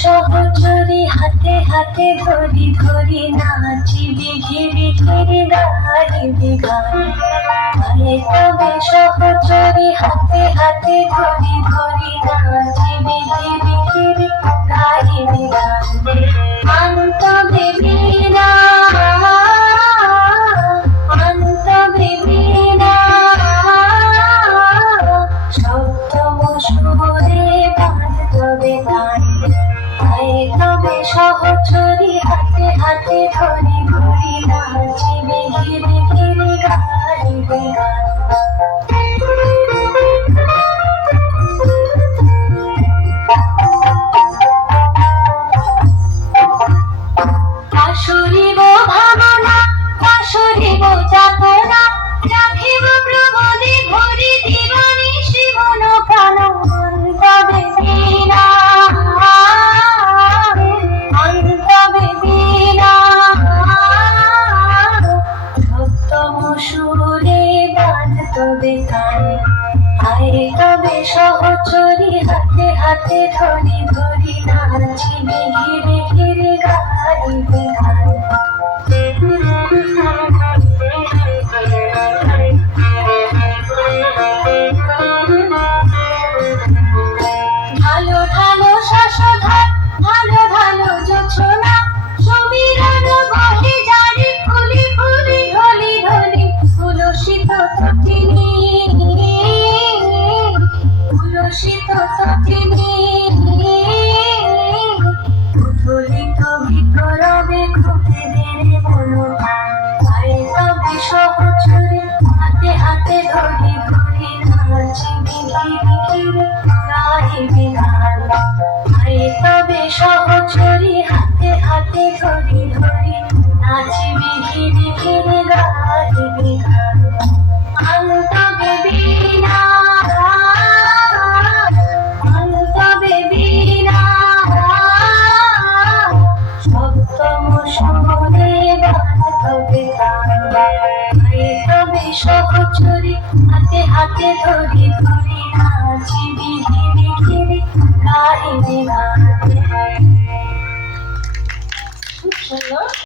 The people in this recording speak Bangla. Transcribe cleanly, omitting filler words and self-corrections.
সহচরী হাতে হাতে ধরি ধরি নাচিবি ঘিরি ঘিরি গাইবি গান। আরে তবে সহচরী হাতে হাতে ধরি ধরি নাচিবি ঘিরি ঘিরি গাইবি গান। আন্তবে বীণা আন্তবে বীণা সপ্তম সুরে বাঁধবে গান। আয় তবে সহচরী হাতে হাতে ধরি ধরি নাচিবে ঘিরে ঘিরে গাইবে গান। আসরিব ভাবনা আসরিব যাতনা রাখিব প্রমোদে ভরি জীবনী শিবন প্রাণ। তবে বীণা তবে বীণা সপ্তম সুরে বাঁধবে গান। আয় তবে সহচরী হাতে হাতে ধরি ধরি নাচিবে ঘিরে ঘিরে গাইবে গান। ঢালো ঢালো শশধর ঢালো ঢালো জোছনা সমীরণ বহে জারি ফুলি ফুলি ঢলি ঢলি তুলসিত তটিনী তুলসিত তটিনী উথলিত ভিতরবে খুঁতে দেরে মনোপ্রাণ। আরে তবে সহচরী হাতে হাতে ধরি ধরি নাচিবি ঘিরে ঘিরে গাইবি গান। আরে তবে সহচরী হাতে হাতে ধরি ধরি নাচিবি ঘিরে ঘিরে গাইবি গান। আন্তবে বীণা আন্তবে বীণা সপ্তম সুরে বাঁধবে গান। আয় তবে সহচরী হাতে হাতে ধরি ধরি নাচিবি ঘিরে ঘিরে গাইবি গান। খুব সুন্দর।